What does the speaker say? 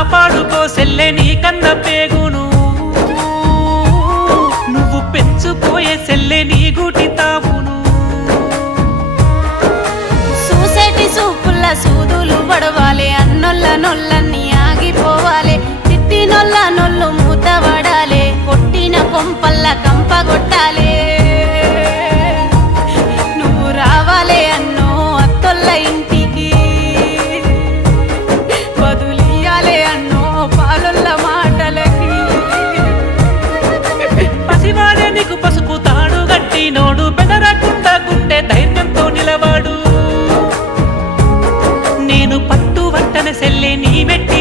కాపాడుకో సెల్లె నీ కన్న పేగును నువ్వు పెంచుకోయే సెల్లె నీ గుటి తావును చూసేటి సూపుల్ల సూదులు పడవాలి అన్నొల్ల నొల్లన్నీ ఆగిపోవాలి తిట్టినొల్ల నొల్లు మూత పడాలి కొట్టిన కొంపల్ల కంప కొట్టాలి నువ్వు రావాలే అన్నో అత్తొల్ల ఇంటికి బదులియాలే అన్నో పాలొల్ల మాటలకి పసివాడే నీకు పసుపు తాడు గట్టి నోడు బెదరకుండా గుండె ధైర్యంతో నిలవాడు నేను పట్టు వట్టన సెల్లె నీ మెట్టి